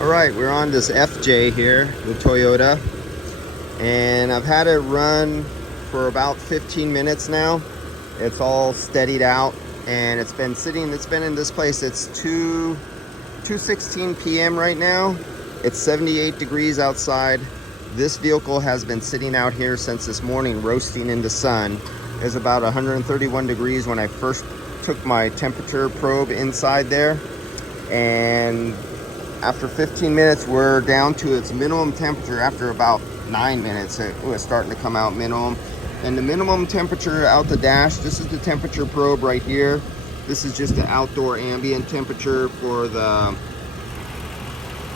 All right, we're on this FJ here with Toyota, and I've had it run for about 15 minutes now. It's all steadied out, and it's been in this place. It's 2:16 p.m. right now. It's 78 degrees outside. This vehicle has been sitting out here since this morning, roasting in the sun. It was about 131 degrees when I first took my temperature probe inside there, and after 15 minutes, we're down to its minimum temperature. After about 9 minutes, it was starting to come out minimum. And the minimum temperature out the dash, this is the temperature probe right here. This is just the outdoor ambient temperature for the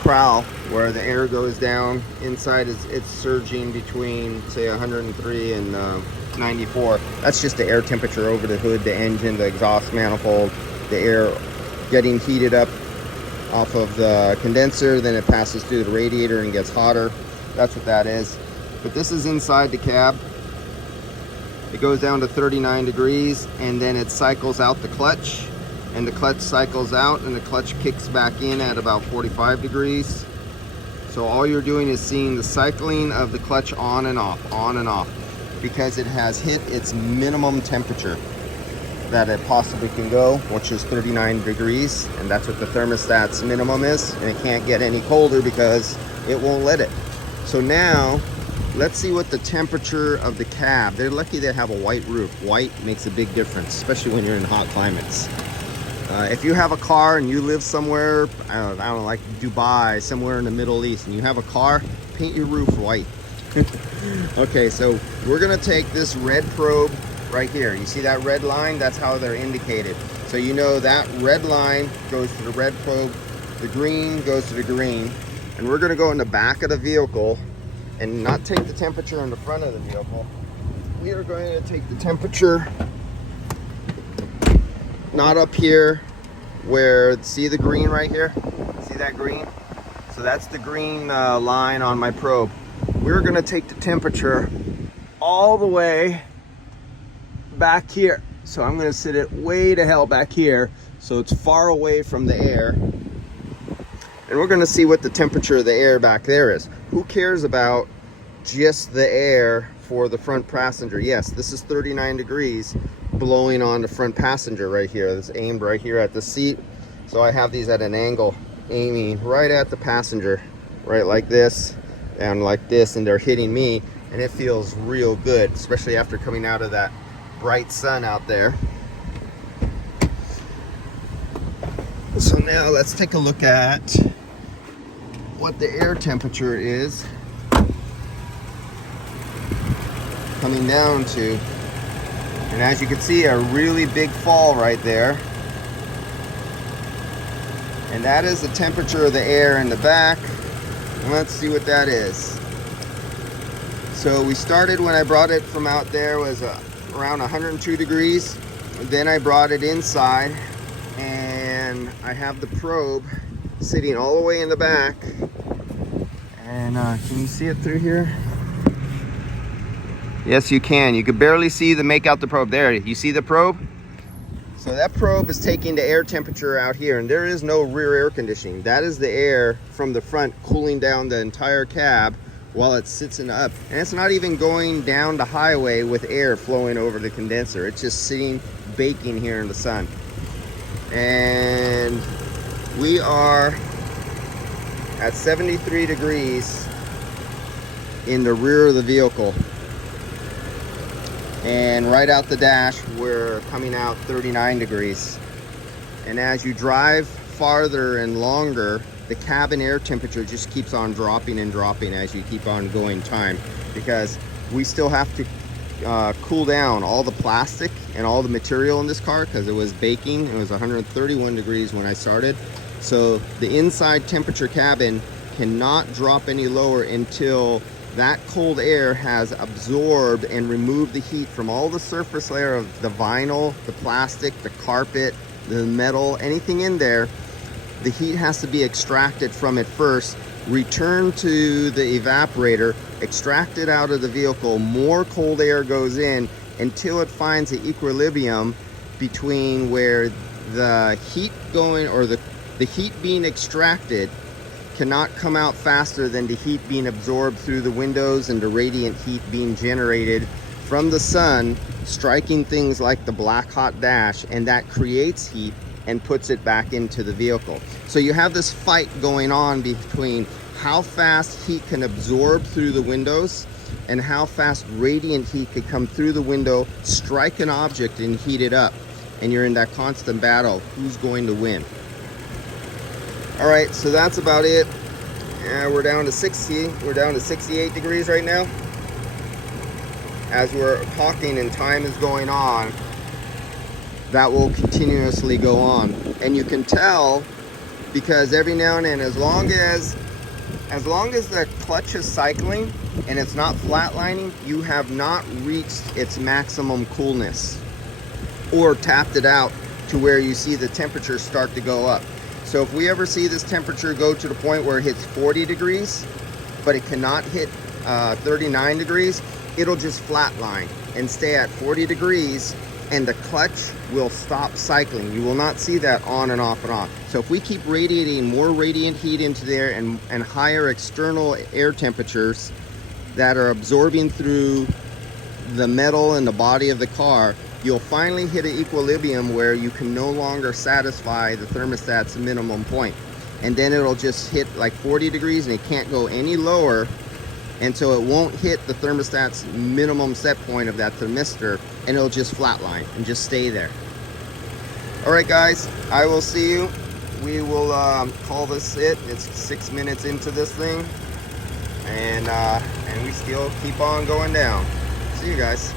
prowl, where the air goes down. Inside, it's surging between, say, 103 and 94. That's just the air temperature over the hood, the engine, the exhaust manifold, the air getting heated up off of the condenser, then it passes through the radiator and gets hotter. That's what that is. But this is inside the cab. It goes down to 39 degrees, and then it cycles out the clutch, and the clutch cycles out, and the clutch kicks back in at about 45 degrees. So all you're doing is seeing the cycling of the clutch on and off, because it has hit its minimum temperature that it possibly can go, which is 39 degrees, and that's what the thermostat's minimum is, and it can't get any colder because it won't let it. So now let's see what the temperature of the cab. They're lucky they have a white roof. White makes a big difference, especially when you're in hot climates. If you have a car and you live somewhere, I don't know, like Dubai, somewhere in the Middle East, and you have a car, paint your roof white. Okay, so we're gonna take this red probe right here. You see that red line? That's how they're indicated. So you know that red line goes to the red probe, the green goes to the green, and we're gonna go in the back of the vehicle and not take the temperature in the front of the vehicle. We are going to take the temperature not up here where, see the green right here? See that green? So that's the green line on my probe. We're gonna take the temperature all the way back here. So I'm going to sit it way to hell back here, so it's far away from the air, and we're going to see what the temperature of the air back there is. Who cares about just the air for the front passenger? Yes, this is 39 degrees blowing on the front passenger right here. It's aimed right here at the seat, so I have these at an angle, aiming right at the passenger, right like this and like this, and they're hitting me, and it feels real good, especially after coming out of that bright sun out there. So now let's take a look at what the air temperature is coming down to. And as you can see, a really big fall right there. And that is the temperature of the air in the back. And let's see what that is. So we started, when I brought it from out there, was around 102 degrees. Then I brought it inside, and I have the probe sitting all the way in the back. And can you see it through here? Yes, you can. You could barely see make out the probe. There, you see the probe? So that probe is taking the air temperature out here, and there is no rear air conditioning. That is the air from the front cooling down the entire cab while it sits in the up. And it's not even going down the highway with air flowing over the condenser. It's just sitting, baking here in the sun. And we are at 73 degrees in the rear of the vehicle. And right out the dash, we're coming out 39 degrees. And as you drive farther and longer, the cabin air temperature just keeps on dropping and dropping as you keep on going time, because we still have to cool down all the plastic and all the material in this car, because it was baking. It was 131 degrees when I started. So the inside temperature cabin cannot drop any lower until that cold air has absorbed and removed the heat from all the surface layer of the vinyl, the plastic, the carpet, the metal, anything in there. The heat has to be extracted from it first, returned to the evaporator, extracted out of the vehicle, more cold air goes in until it finds the equilibrium between where the heat going, or the heat being extracted cannot come out faster than the heat being absorbed through the windows and the radiant heat being generated from the sun striking things like the black hot dash, and that creates heat and puts it back into the vehicle. So you have this fight going on between how fast heat can absorb through the windows and how fast radiant heat could come through the window, strike an object and heat it up. And you're in that constant battle, who's going to win? All right, so that's about it. We're down to 68 degrees right now. As we're talking and time is going on, that will continuously go on. And you can tell because every now and then, as long as the clutch is cycling and it's not flatlining, you have not reached its maximum coolness or tapped it out to where you see the temperature start to go up. So if we ever see this temperature go to the point where it hits 40 degrees, but it cannot hit 39 degrees, it'll just flatline and stay at 40 degrees, and the clutch will stop cycling. You will not see that on and off and off. So if we keep radiating more radiant heat into there and higher external air temperatures that are absorbing through the metal and the body of the car, you'll finally hit an equilibrium where you can no longer satisfy the thermostat's minimum point. And then it'll just hit like 40 degrees and it can't go any lower, and so it won't hit the thermostat's minimum set point of that thermistor, and it'll just flatline and just stay there. All right, guys, I will see you. We will call this it. It's 6 minutes into this thing, and we still keep on going down. See you guys.